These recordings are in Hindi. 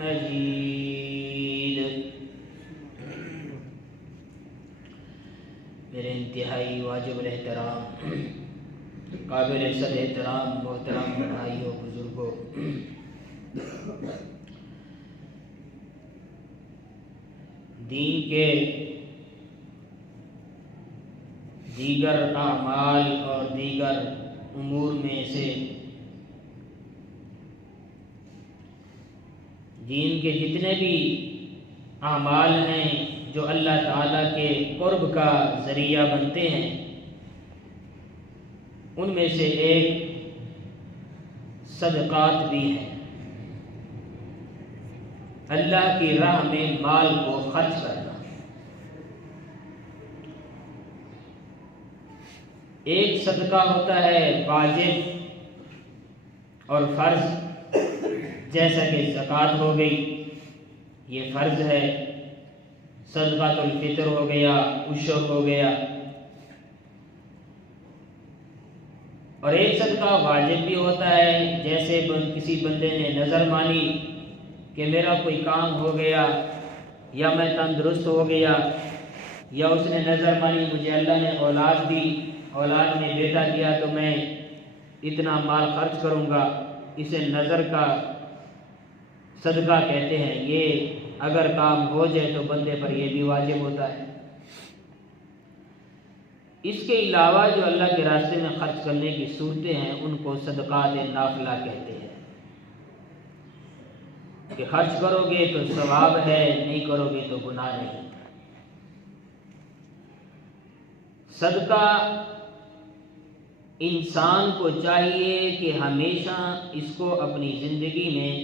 मजीद। मेरे इंतहाई वाजिबुल एहतराम काबिल इज़्ज़त एहतराम मोहतरम भाइयों बुजुर्गों, दीन के दीगर आमाल और दीगर उमूर में से दीन के जितने भी आमाल हैं जो अल्लाह ताला के कुर्ब का ज़रिया बनते हैं, उनमें से एक सदक़ात भी है। अल्लाह की राह में माल को खर्च करना। एक सदका होता है वाजिब और फ़र्ज़, जैसा कि ज़कात हो गई, ये फ़र्ज़ है। सदक़ातुल फ़ितर हो गया, उशर हो गया। और एक सदका वाजिब भी होता है, जैसे किसी बंदे ने नज़र मानी कि मेरा कोई काम हो गया या मैं तंदुरुस्त हो गया, या उसने नज़र मानी मुझे अल्लाह ने औलाद दी, औलाद ने बेटा दिया तो मैं इतना माल खर्च करूँगा, इसे नज़र का सदका कहते हैं। ये अगर काम हो जाए तो बंदे पर यह भी वाजिब होता है। इसके अलावा जो अल्लाह के रास्ते में खर्च करने की सूरतें हैं, उनको सदक़ात नाफिला कहते हैं कि खर्च करोगे तो सवाब है, नहीं करोगे तो गुनाह नहीं। सदका इंसान को चाहिए कि हमेशा इसको अपनी ज़िंदगी में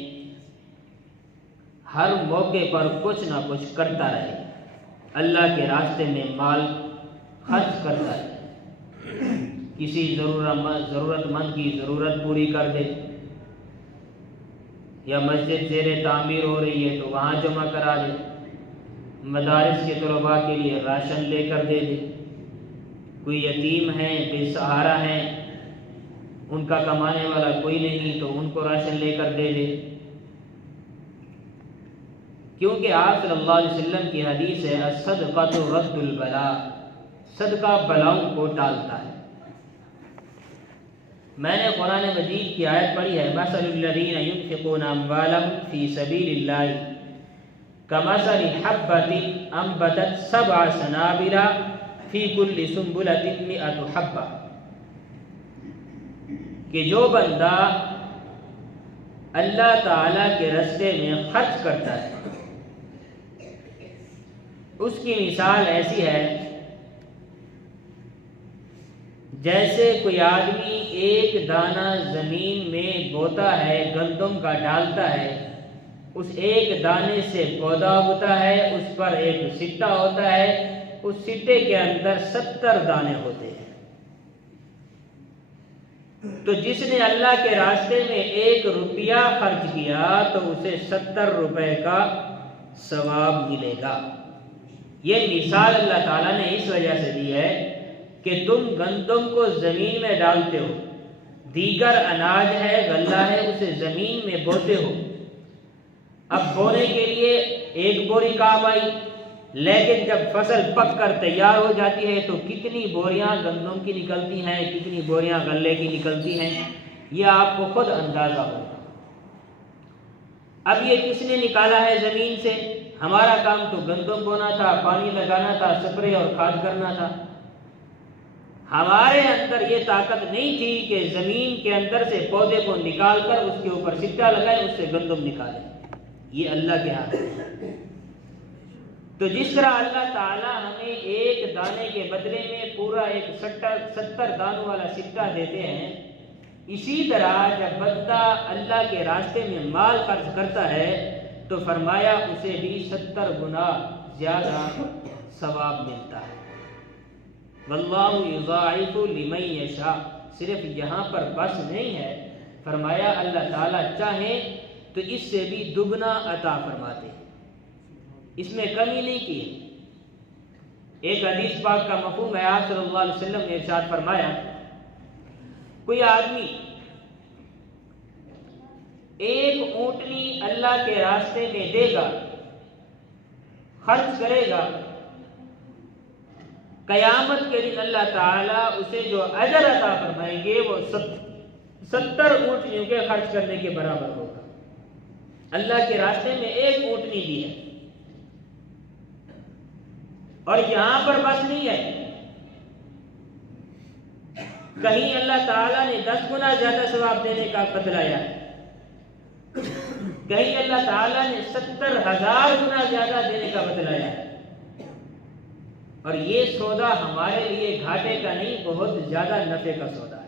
हर मौके पर कुछ ना कुछ करता रहे, अल्लाह के रास्ते में माल खर्च करता रहे। किसी ज़रूरतमंद की ज़रूरत पूरी कर दे, या मस्जिद ज़ेरे तामीर हो रही है तो वहाँ जमा करा दे, मदारिस के तलबा के लिए राशन लेकर दे दे, कोई यतीम हैं, बेसहारा हैं, उनका कमाने वाला कोई नहीं तो उनको राशन लेकर दे दे। क्योंकि आप सल्लल्लाहु अलैहि वसल्लम की हदीस है, अस्सदक़तु रद्दुल बला, सदका बलाओं को टालता है। मैंने कुरान मजीद की आयत पढ़ी है, मसलुल लज़ीना युनफ़िक़ूना अम्वालहुम फ़ी सबीलिल्लाहि कमसलि हब्बतिन अंबतत 7 सनाबिला फ़ी कुल्लि सुंबुलतिन 100 हब्बा, कि जो बंदा अल्लाह ताला के रास्ते में खर्च करता है, उसकी मिसाल ऐसी है जैसे कोई आदमी एक दाना ज़मीन में बोता है, गंदम का डालता है, उस एक दाने से पौधा होता है, उस पर एक सिट्टा होता है, उस सिट्टे के अंदर 70 दाने होते हैं। तो जिसने अल्लाह के रास्ते में 1 रुपया खर्च किया तो उसे 70 रुपए का सवाब मिलेगा। ये मिसाल अल्लाह ताला ने इस वजह से दी है कि तुम गंदम को ज़मीन में डालते हो, दीगर अनाज है, गल्ला है, उसे ज़मीन में बोते हो। अब बोने के लिए 1 बोरी काम आई, लेकिन जब फसल पक कर तैयार हो जाती है तो कितनी बोरियां गंदम की निकलती हैं, कितनी बोरियां गल्ले की निकलती हैं। ये आपको खुद अंदाजा होगा। अब ये किसने निकाला है ज़मीन से? हमारा काम तो गंदम बोना था, पानी लगाना था, स्प्रे और खाद करना था। हमारे अंदर ये ताकत नहीं थी कि ज़मीन के अंदर से पौधे को निकाल कर उसके ऊपर सिक्का लगाए, उससे गंदम निकाले। ये अल्लाह के हाथ है। तो जिस तरह अल्लाह ताला हमें एक दाने के बदले में पूरा एक 70 दानों वाला सिक्का देते हैं, इसी तरह जब बंदा अल्लाह के रास्ते में माल खर्च करता है तो फरमाया उसे भी 70 गुना ज्यादा सवाब मिलता है। वल्लाहु युज़ाइफु लिमन यशा। सिर्फ यहाँ पर बस नहीं है, फरमाया अल्लाह ताला चाहे तो इससे भी दुगना अता फरमाते हैं, इसमें कमी नहीं की है। एक हदीस पाक का मफ़हूम है, आप सल्लल्लाहु अलैहि वसल्लम ने इरशाद फरमाया, कोई आदमी एक ऊँटनी अल्लाह के रास्ते में देगा, खर्च करेगा, कयामत के दिन अल्लाह ताला उसे जो अजर अता फरमाएंगे वो 70 ऊँटनियों के खर्च करने के बराबर होगा। अल्लाह के रास्ते में एक ऊँटनी दी है। और यहां पर बस नहीं है, कहीं अल्लाह ताला ने 10 गुना ज्यादा सवाब देने का बतलाया है, कहीं अल्लाह ताला ने 70,000 गुना ज्यादा देने का बतलाया है। और ये सौदा हमारे लिए घाटे का नहीं, बहुत ज्यादा नफे का सौदा है।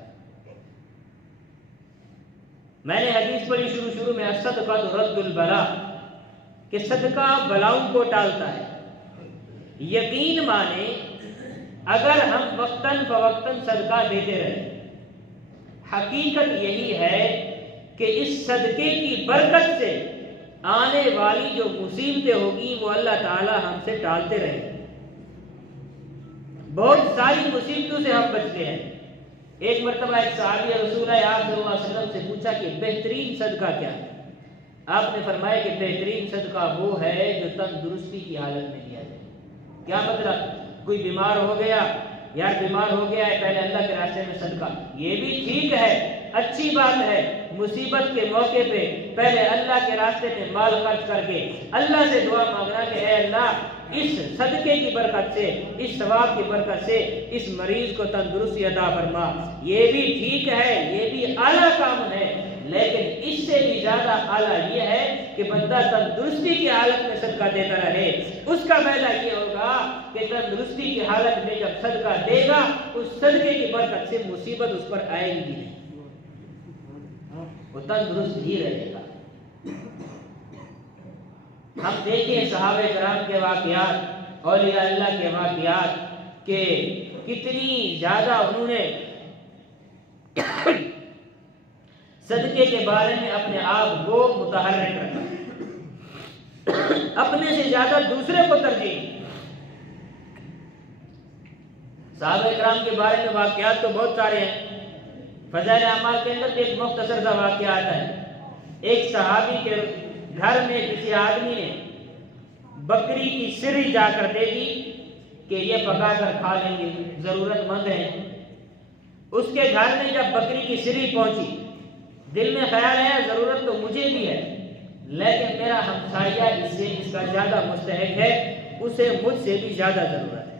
मैंने हदीस पढ़ी शुरू में, सदका रद्दुल बला, कि सदका बलाओं को टालता है। यकीन माने अगर हम वक्तन फवक्तन सदका देते रहे, हकीकत यही है कि इस सदके की बरकत से आने वाली जो मुसीबतें होगी वो अल्लाह ताला हमसे टालते रहे। बहुत सारी मुसीबतों से हम बचते हैं। एक मरतबा एक सहाबी रसूल आप सल्लल्लाहु अलैहि वसल्लम से पूछा कि बेहतरीन सदका क्या है? आपने फरमाया कि बेहतरीन सदका वो है जो तंदुरुस्ती की हालत में दिया जाए। क्या मतलब? कोई बीमार हो गया, यार बीमार हो गया है, पहले अल्लाह के रास्ते में सदका, ये भी ठीक है, अच्छी बात है। मुसीबत के मौके पे पहले अल्लाह के रास्ते में माल खर्च करके अल्लाह से दुआ मांगना कि ऐ अल्लाह, इस सदके की बरकत से, इस सवाब की बरकत से इस मरीज को तंदुरुस्ती अता फरमा। ये भी ठीक है, ये भी आला काम है, लेकिन इससे भी ज्यादा आला ये है कि बंदा तंदुरुस्ती की हालत में सदका देता रहे। उसका फायदा ये होगा कि तंदुरुस्ती की हालत में जब सदका देगा, उस सदके की बरकत से मुसीबत उस पर आएगी नहीं, वो तंदुरुस्त ही रहेगा। हम देखिए सहाबे कराम के वाकयात, औलिया अल्लाह के वाकयात, के कितनी ज्यादा उन्होंने सदके के बारे में अपने आप को मुतहर्रिक रखा, अपने से ज्यादा दूसरे को तरजीह। सहाबा इकराम के बारे में वाकयात तो बहुत सारे हैं। फज़ाइल अमाल के अंदर एक मुख्तसर सा वाकया आता है। एक सहाबी के घर में किसी आदमी ने बकरी की सिरी जाकर दे दी कि ये पका कर खा लेंगे, जरूरतमंद है। उसके घर में जब बकरी की सिरी पहुंची, दिल में ख्याल आया जरूरत तो मुझे भी है, लेकिन मेरा हमसाया इससे इसका ज्यादा मुस्तहिक है, उसे मुझसे भी ज्यादा जरूरत है।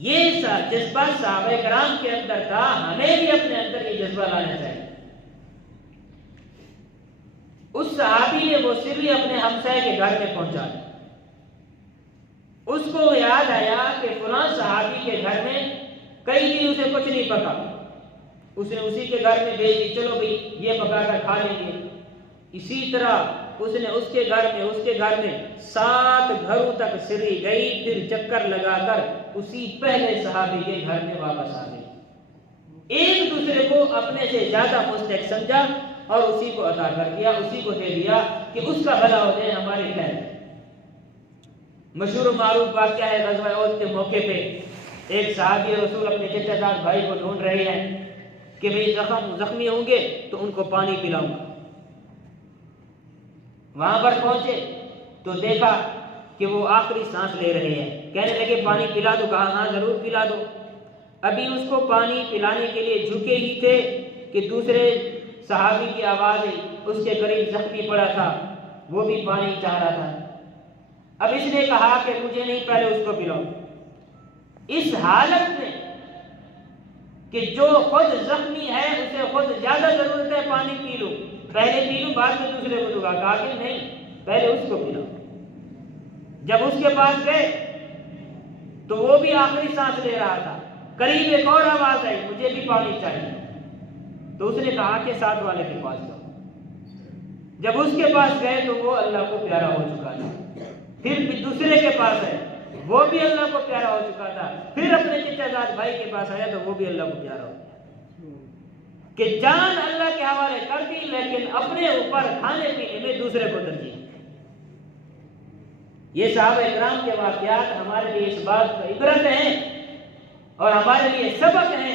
ये जज्बा सहाबा कराम के अंदर था, हमें भी अपने अंदर ये जज्बा लाना चाहिए। उस सहाबी ने वो सिरी अपने हमसाये के घर में पहुंचा दी। उसको याद आया कि फलां सहाबी के घर में कई दिन उसे कुछ नहीं पका, उसने उसी के घर में भेज दी, चलो भाई ये पका कर खा लेंगे। इसी तरह उसने उसके घर में 7 घरों तक सिरी गई, फिर चक्कर लगाकर उसी पहले सहाबी के घर में वापस आ गई। एक दूसरे को अपने से ज्यादा मुस्तहिक समझा और उसी को अता कर दिया, उसी को दे दिया कि उसका भला हो जाए, हमारे खैर। मशहूर मारूफ वाक़या है, ग़ज़वा उहद के मौके पे एक सहाबी रसूल अपने चचाजाद भाई को ढूंढ रहे हैं कि भाई जख्मी होंगे तो उनको पानी पिलाऊंगा। वहां पर पहुंचे तो देखा कि वो आखिरी सांस ले रहे हैं। कहने लगे पानी पिला दो? कहा हाँ जरूर पिला दो। अभी उसको पानी पिलाने के लिए झुके ही थे कि दूसरे सहाबी की आवाज़ उसके करीब जख्मी पड़ा था, वो भी पानी चाह रहा था। अब इसने कहा कि मुझे नहीं, पहले उसको पिलाओ। इस हालत में कि जो खुद जख्मी है उसे खुद ज्यादा जरूरत है पानी पी लो, पहले पी लो बाद में दूसरे को दूंगा, कहा कि नहीं पहले उसको पिलाओ। जब उसके पास गए तो वो भी आखिरी सांस ले रहा था, करीब एक और आवाज आई, मुझे भी पानी चाहिए। तो उसने कहा कि साथ वाले के पास जाओ। जब उसके पास गए तो वो अल्लाह को प्यारा हो चुका था। फिर दूसरे के पास है, वो भी अल्लाह को प्यारा हो चुका था। फिर अपने चचाजाद भाई के पास आया तो वो भी अल्लाह को प्यारा हो गया। कि जान अल्लाह के हवाले कर दी, लेकिन अपने ऊपर खाने पीने में दूसरे को तरजीह। ये सहाबा इकराम के वाक़यात हमारे लिए इस बात का इबरत है और हमारे लिए सबक है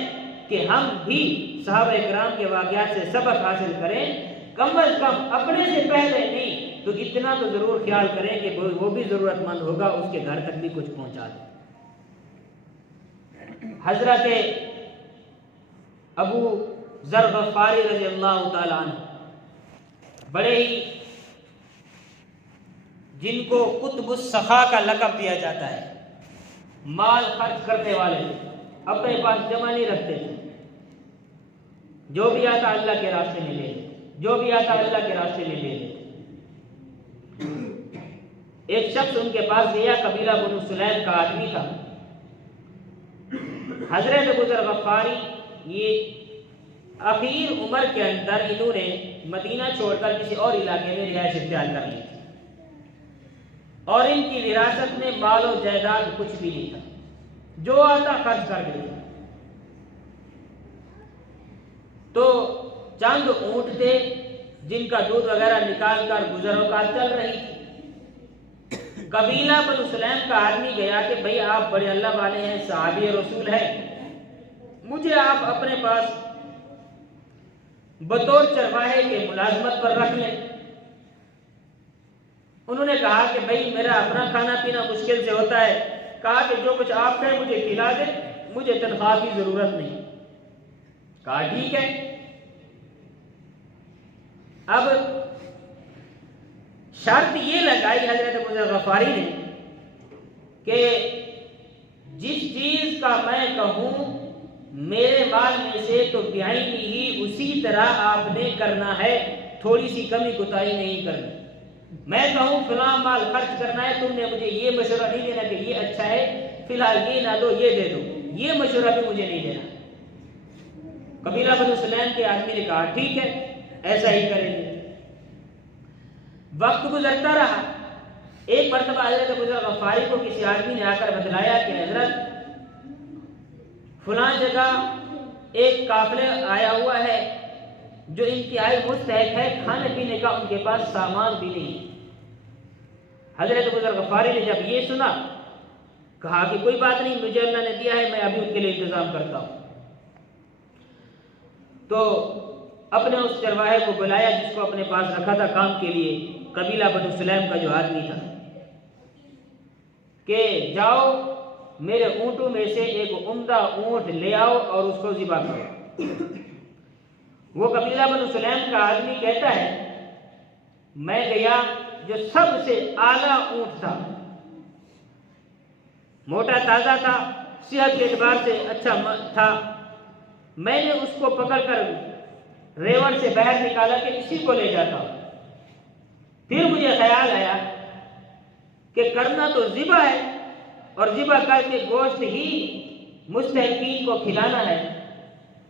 कि हम भी सहाबा इकराम के वाक़यात से सबक हासिल करें। कम अज कम अपने से पहले नहीं तो इतना तो जरूर ख्याल करें कि वो भी जरूरतमंद होगा, उसके घर तक भी कुछ पहुंचा दे। हजरत अबू ज़र गफ़ारी रज़ियल्लाहु ताला अन्हु बड़े ही, जिनको कुतुबुस सखा का लक़ब दिया जाता है, माल खर्च करने वाले, अपने पास जमा नहीं रखते थे, जो भी आता अल्लाह के रास्ते में ले लेते, जो भी आता अल्लाह के रास्ते में ले लेते। एक शख्स उनके पास गया, कबीला बनु सुलैम का आदमी था। हजरत अबू ज़र गफ़ारी ये आखिर उम्र के अंदर इन्होंने मदीना छोड़कर किसी और इलाके में रिहाइश इख्तियार कर ली थी और इनकी विरासत में माल और जायदाद कुछ भी नहीं था, जो आता खर्च कर देते। तो चंद ऊंट थे जिनका दूध वगैरह निकाल कर गुजरोकात चल रही थी। कबीला बनु सुलैम का आदमी गया कि भाई आप बड़े अल्लाह वाले हैं, सहाबी रसूल हैं, मुझे आप अपने पास बतौर चरवाहे के मुलाजमत पर रख लें। उन्होंने कहा कि भाई मेरा अपना खाना पीना मुश्किल से होता है। कहा कि जो कुछ आप कहें मुझे खिला दे, मुझे तनख्वाह की जरूरत नहीं। कहा ठीक है। अब शर्त ये लगाई हजरत अबू ज़र गफ़ारी ने कि जिस चीज का मैं कहूं मेरे माल में से तो बेआईनी ही उसी तरह आपने करना है, थोड़ी सी कमी कुताही नहीं करनी। मैं कहूं फलां माल खर्च करना है, तुमने मुझे ये मशवरा नहीं देना कि ये अच्छा है, फिलहाल ये ना दो ये दे दो, ये मशवरा भी मुझे नहीं देना। कबीला बनु सुलैम के आदमी ने कहा ठीक है ऐसा ही करेंगे। वक्त गुजरता रहा। एक मरतबा हजरत अबू ज़र गफ़ारी को किसी आदमी ने आकर बतलाया कि हजरत फलां जगह एक काफिला आया हुआ है जो इंतहाई मुस्तहक है, खाने पीने का उनके पास सामान भी नहीं। हजरत अबू ज़र गफ़ारी ने जब ये सुना, कहा कि कोई बात नहीं, मुझे अल्लाह ने दिया है, मैं अभी उनके लिए इंतजाम करता हूं। तो अपने उस चरवाहे को बुलाया जिसको अपने पास रखा था काम के लिए, कबीला बनु सुलैम का जो आदमी था, कि जाओ मेरे ऊंटों में से एक उम्दा ऊंट ले आओ और उसको ज़िबा करो। वो कबीला बनु सुलैम का आदमी कहता है मैं गया, जो सबसे आला ऊंट था, मोटा ताजा था, सेहत के एतबार से अच्छा था, मैंने उसको पकड़कर रेवड़ से बाहर निकाला कि इसी को ले जाता हूं। फिर मुझे ख्याल आया कि करना तो ज़िबा है और ज़िबा करके गोश्त ही मुस्तहकीन को खिलाना है,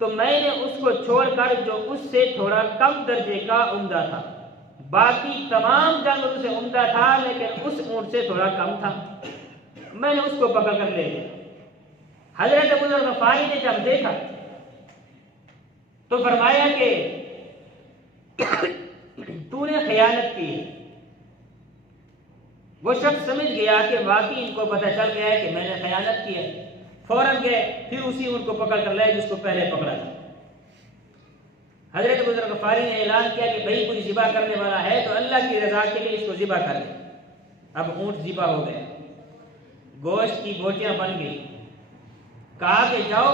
तो मैंने उसको छोड़कर जो उससे थोड़ा कम दर्जे का उम्दा था, बाकी तमाम जानवरों से उम्दा था लेकिन उस ऊंट से थोड़ा कम था, मैंने उसको पकड़कर ले लिया। हजरत अबू ज़र गफ़ारी ने जब देखा तो फरमाया कि तूने खयानत की है। वो शख्स समझ गया कि वाकई इनको पता चल गया है कि मैंने खयानत की है। फौरन गए, फिर उसी उनको पकड़ कर लाए जिसको पहले पकड़ा था। हजरत अबू ज़र गफ़ारी ने ऐलान किया कि भाई कोई ज़िबा करने वाला है तो अल्लाह की रज़ा के लिए इसको ज़िबा कर दे। अब ऊंट ज़िबा हो गया, गोश्त की बोटियां बन गई। कहा कि जाओ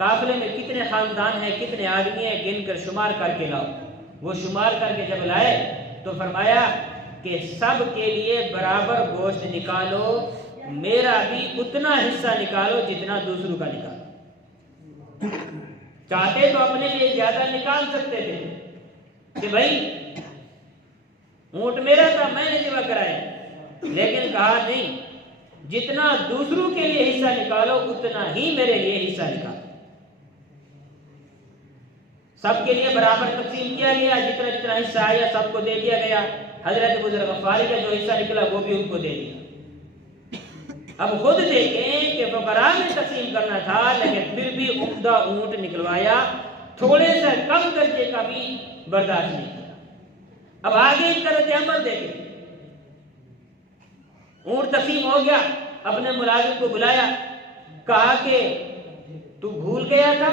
काफिले में कितने खानदान हैं, कितने आदमी हैं, गिन कर शुमार करके लाओ। वो शुमार करके जब लाए तो फरमाया कि सब के लिए बराबर गोश्त निकालो, मेरा भी उतना हिस्सा निकालो जितना दूसरों का निकालो। चाहते तो अपने लिए ज्यादा निकाल सकते थे कि भाई ऊंट मेरा था, मैंने ज़िबा कराया, लेकिन कहा नहीं, जितना दूसरों के लिए हिस्सा निकालो उतना ही मेरे लिए हिस्सा निकालो। सबके लिए बराबर तकसीम किया गया, जितना जितना हिस्सा आया सबको दे दिया गया। हजरत बुजुर्ग गफ्फारी का जो हिस्सा निकला वो भी उनको दे दिया। अब खुद देखें कि फकरा में तकसीम करना था, लेकिन फिर भी उम्दा ऊंट निकलवाया, थोड़े से कम दर्जे का भी बर्दाश्त नहीं किया। अब आगे एक तरह अमल देखें, ऊंट तकसीम हो गया, अपने मुलाजिम को बुलाया, कहा कि तू भूल गया था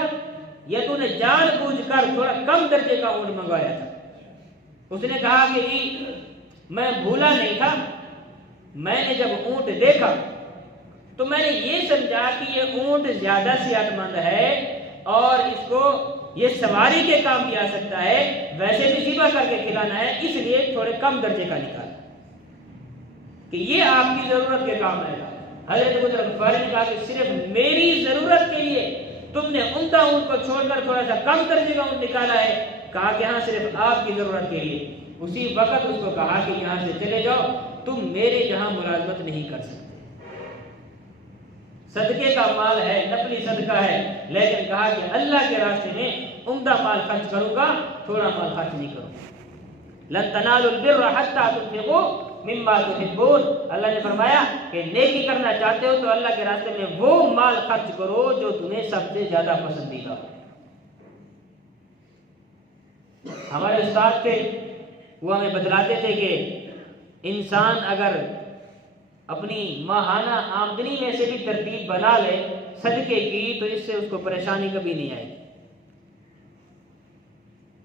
या तूने जानबूझकर थोड़ा कम दर्जे का ऊंट मंगवाया था? उसने कहा कि जी मैं भूला नहीं था, मैंने जब ऊंट देखा तो मैंने ये समझा कि ये ऊंट ज्यादा सेहतमंद है और इसको ये सवारी के काम भी आ सकता है, वैसे भी ज़िबा करके खिलाना है, इसलिए थोड़े कम दर्जे का निकाला कि ये आपकी जरूरत के काम आएगा। हजरत बुजुर्ग गफ्फारी ने कहा कि सिर्फ मेरी जरूरत के लिए तुमने उम्दा ऊंट को छोड़कर थोड़ा सा कम दर्जे का ऊंट निकाला है? कहा कि हाँ, सिर्फ आपकी जरूरत के लिए। उसी वक्त उसको कहा कि यहाँ से चले जाओ, तुम मेरे यहाँ मुलाजमत नहीं कर सकते। सदके का माल है, नफली सदका है, लेकिन कहा कि अल्लाह के रास्ते में उम्दा माल खर्च करूंगा, थोड़ा माल खर्च नहीं करूंगा। लन तनालुल बिर्रा हत्ता तुनफिकू मिम्मा तुहिब्बून। अल्लाह ने फरमाया कि नेकी करना चाहते हो तो अल्लाह के रास्ते में वो माल खर्च करो जो तुम्हें सबसे ज्यादा पसंदीदा हो। हमारे उस्ताद थे, वो हमें बतलाते थे कि इंसान अगर अपनी माहाना आमदनी में से भी तरतीब बना ले सदके की, तो इससे उसको परेशानी कभी नहीं आएगी।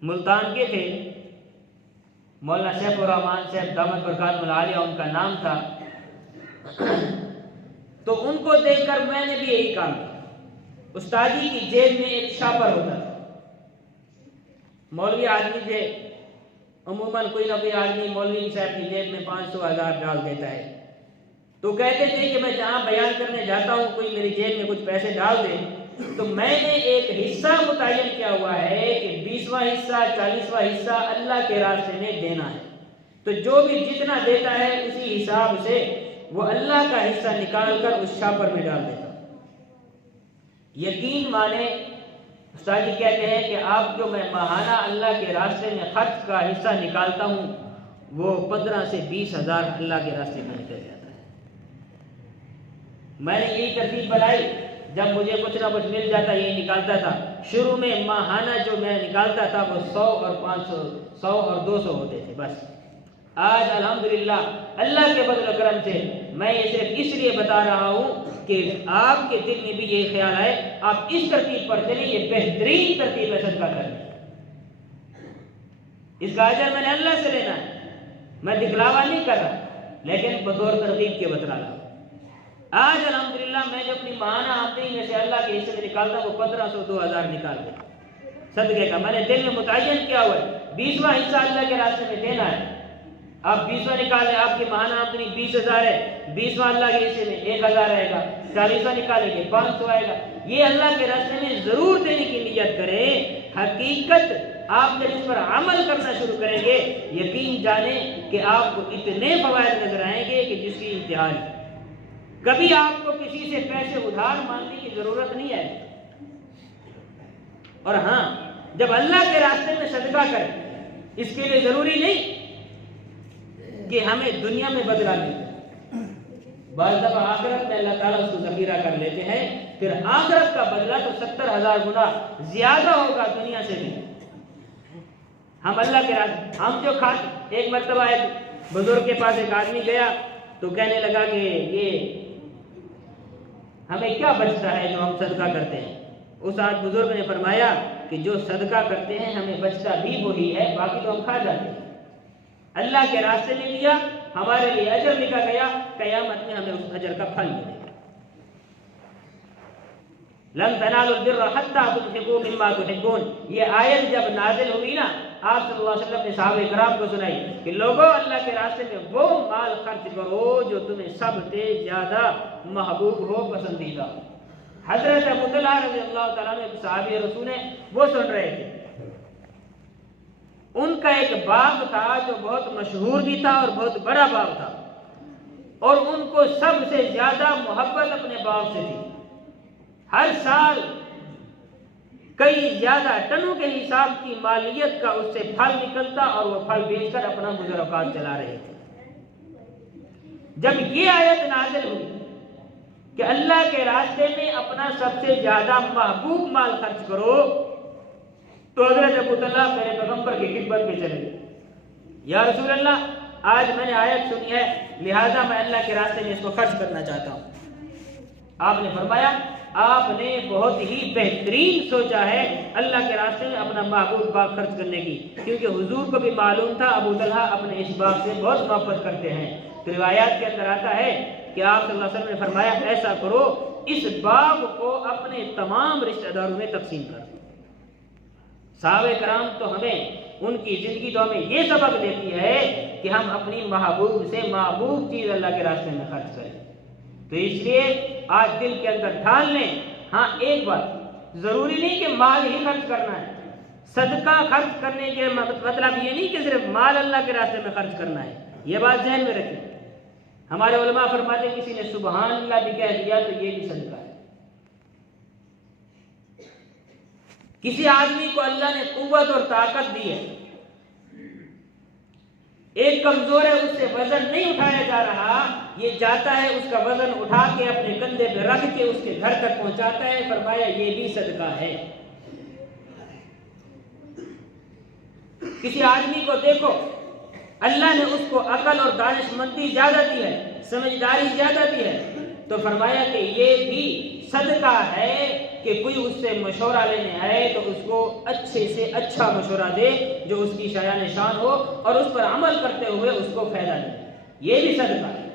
मुल्तान के थे मौलाना सैफुर रहमान साहब दामद बरकातुहुल आलिया उनका नाम था। तो उनको देखकर मैंने भी यही काम किया। उस्तादी की जेब में एक शापर होता था। मौलवी आदमी थे, अमूमन कोई ना कोई आदमी मौलवी साहब की जेब में 500,000 डाल देता है। तो कहते थे कि मैं जहां बयान करने जाता हूं कोई मेरी जेब में कुछ पैसे डाल दे, तो मैंने एक हिस्सा मुतय्यन किया हुआ है कि 20वां हिस्सा 40वां हिस्सा अल्लाह के रास्ते में देना है। तो जो भी जितना देता है उसी हिसाब से वो अल्लाह का हिस्सा निकाल कर उस छापर में डाल देता। यकीन माने उस्ताद जी कहते हैं कि आप जो मैं माहाना अल्लाह के रास्ते में खर्च का हिस्सा निकालता हूँ वो 15 से 20,000 अल्लाह के रास्ते में निकल जाता है। मैंने यही तरतीब बनाई, जब मुझे कुछ ना कुछ मिल जाता यही निकालता था। शुरू में माहाना जो मैं निकालता था वो 100 और 500, 100 और 200 होते थे बस। आज अल्हम्दुलिल्लाह अल्लाह के फज़ल करम से मैं ये सिर्फ इसलिए बता रहा हूँ कि आपके दिल में भी ये ख्याल आए, आप इस तरतीब पर चलें, ये बेहतरीन तरतीब है सदका करने। इसका अजर मैंने अल्लाह से लेना है, मैं दिखलावा नहीं कर रहा, लेकिन बतौर तरतीब के बता रहा हूँ। आज अल्हम्दुलिल्लाह मैं जो अपनी माहाना आमदनी में से अल्लाह के हिस्से में निकालता हूँ वो 1500 2000 निकाल दे सदके का। मैंने दिल में मुतय्यन किया हुआ है 20वां हिस्सा अल्लाह के रास्ते में देना है। आप 20वां निकालें, आपकी माहाना आमदनी 20,000 है, 20वां अल्लाह के हिस्से में 1000 आएगा, 40वां निकालेंगे 500 आएगा। ये अल्लाह के रास्ते में जरूर देने की नियत करें। हकीकत आप जब इस पर अमल करना शुरू करेंगे, यकीन जाने कि आपको इतने फवायद नजर आएंगे कि जिसकी इंतहा नहीं। कभी आपको किसी से पैसे उधार मांगने की जरूरत नहीं है। और हाँ, जब अल्लाह के रास्ते में सदका करें, इसके लिए जरूरी नहीं कि हमें दुनिया में बदला मिले। बाज़ दफा आखिरत में अल्लाह ताला उसको ज़ख़ीरा कर लेते हैं, फिर आखिरत का बदला तो 70,000 गुना ज्यादा होगा दुनिया से भी। हम अल्लाह के रास्ते, हम जो खाते, एक मरतबा एक बुजुर्ग के पास एक आदमी गया तो कहने लगा कि ये हमें क्या बचता है जो हम सदका करते हैं। उस आज बुजुर्ग ने फरमाया कि जो सदका करते हैं हमें बचता भी वही है, बाकी तो हम खा जाते हैं। अल्लाह के रास्ते में दिया, हमारे लिए अजर लिखा गया, कयामत में हमें उस अजर का फल मिलेगा। लन तनालुल बिर्रा हत्ता तुनफिकू मिम्मा तुहिब्बून। ये आयत जब नाजिल हुई ना, आप सल्लल्लाहु अलैहि वसल्लम ने सहाबे कराम को सुनाई कि लोगों, अल्लाह के रास्ते में वो माल खर्च करो जो तुम्हें सबसे ज्यादा महबूब हो, पसंदीदा। हजरत अबू तलहा रज़ियल्लाहु तआला अन्हु सहाबी रसूल हैं, वो सुन रहे थे। उनका एक बाग था जो बहुत मशहूर भी था और बहुत बड़ा बाग था, और उनको सबसे ज्यादा मोहब्बत अपने बाग से थी। हर साल कई ज्यादा टनों के हिसाब की मालियत का उससे फल निकलता और वो फल बेचकर अपना गुजर-औकात चला रहे थे। जब ये आयत नाज़िल हुई कि अल्लाह के रास्ते में अपना सबसे ज्यादा महबूब माल खर्च करो, तो हज़रत अबू तलहा मेरे पैगंबर की खिदमत में चले गए। या रसूल अल्लाह, आज मैंने आयत सुनी है, लिहाजा मैं अल्लाह के रास्ते में इसको खर्च करना चाहता हूँ। आपने फरमाया, आपने बहुत ही बेहतरीन सोचा है अल्लाह के रास्ते में अपना महबूब बाग खर्च करने की, क्योंकि हुजूर को भी मालूम था अबू तलहा अपने इस बाग से बहुत मोहब्बत करते हैं। तो रिवायात के अंदर आता है कि आप सल्लल्लाहु अलैहि वसल्लम ने फरमाया, ऐसा करो, इस बाग को अपने तमाम रिश्तेदारों में तकसीम कर। सहाबे कराम तो हमें, उनकी जिंदगी तो हमें ये सबक देती है कि हम अपनी महबूब से महबूब चीज अल्लाह के रास्ते में खर्च करें। तो इसलिए आज दिल के अंदर ठान लें, हाँ एक बात, जरूरी नहीं कि माल ही खर्च करना है। सदका खर्च करने के मतलब ये नहीं कि सिर्फ माल अल्लाह के रास्ते में खर्च करना है, ये बात ध्यान में रखें। हमारे उलमा फरमाते हैं, किसी ने सुबहान अल्लाह भी कह दिया तो ये भी सदका है। किसी आदमी को अल्लाह ने कुव्वत और ताकत दी है, एक कमजोर है, उससे वजन नहीं उठाया जा रहा, ये जाता है उसका वजन उठा के अपने कंधे पे रख के उसके घर तक पहुंचाता है, फरमाया ये भी सदका है। किसी आदमी को देखो, अल्लाह ने उसको अकल और दानिशमंदी ज्यादा दी है, समझदारी ज्यादा दी है, तो फरमाया कि ये भी सदका है कि कोई उससे मशवरा लेने आए तो उसको अच्छे से अच्छा मशवरा दे जो उसकी शायान शान हो और उस पर अमल करते हुए उसको फायदा दे, ये भी सदका है।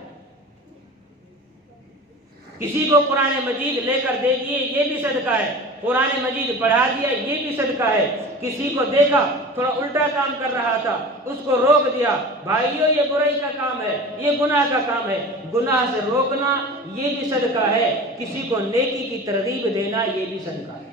किसी को कुरान मजीद लेकर दे दिए, ये भी सदका है। कुरान मजीद पढ़ा दिया, ये भी सदका है। किसी को देखा थोड़ा उल्टा काम कर रहा था, उसको रोक दिया, भाइयों ये बुराई का काम है, ये गुनाह का काम है, गुनाह से रोकना ये भी सदका है। किसी को नेकी की तरगीब देना ये भी सदका है।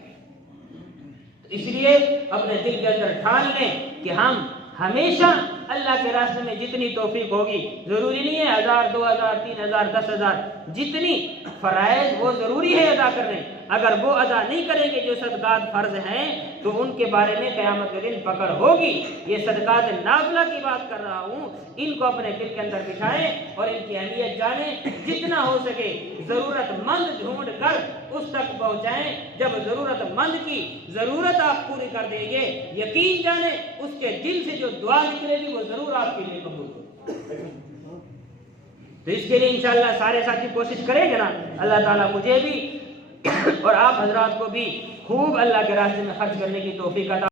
इसलिए अपने दिल के अंदर ठान लें कि हम हमेशा अल्लाह के रास्ते में जितनी तौफीक होगी, जरूरी नहीं है 1000, 2000, 3000, 10,000, जितनी फराइज वो जरूरी है अदा करने। अगर वो अदा नहीं करेंगे जो सदकात फर्ज हैं, तो उनके बारे में क़यामत के दिन पकड़ होगी। ये सदकात नाज़िला की बात कर रहा हूँ, इनको अपने दिल के अंदर बिठाएं और इनकी अहमियत जानें। जितना हो सके जरूरतमंद ढूंढ कर उस तक पहुँचाएं। जब जरूरतमंद की जरूरत आप पूरी कर देंगे, यकीन जाने उसके दिल से जो दुआ निकलेगी वो जरूर आपके लिए कबूल होगी। तो इसके लिए इंशाअल्लाह सारे साथी कोशिश करेंगे ना, अल्लाह ताला मुझे भी और आप हजरात को भी खूब अल्लाह के रास्ते में खर्च करने की तौफीक अता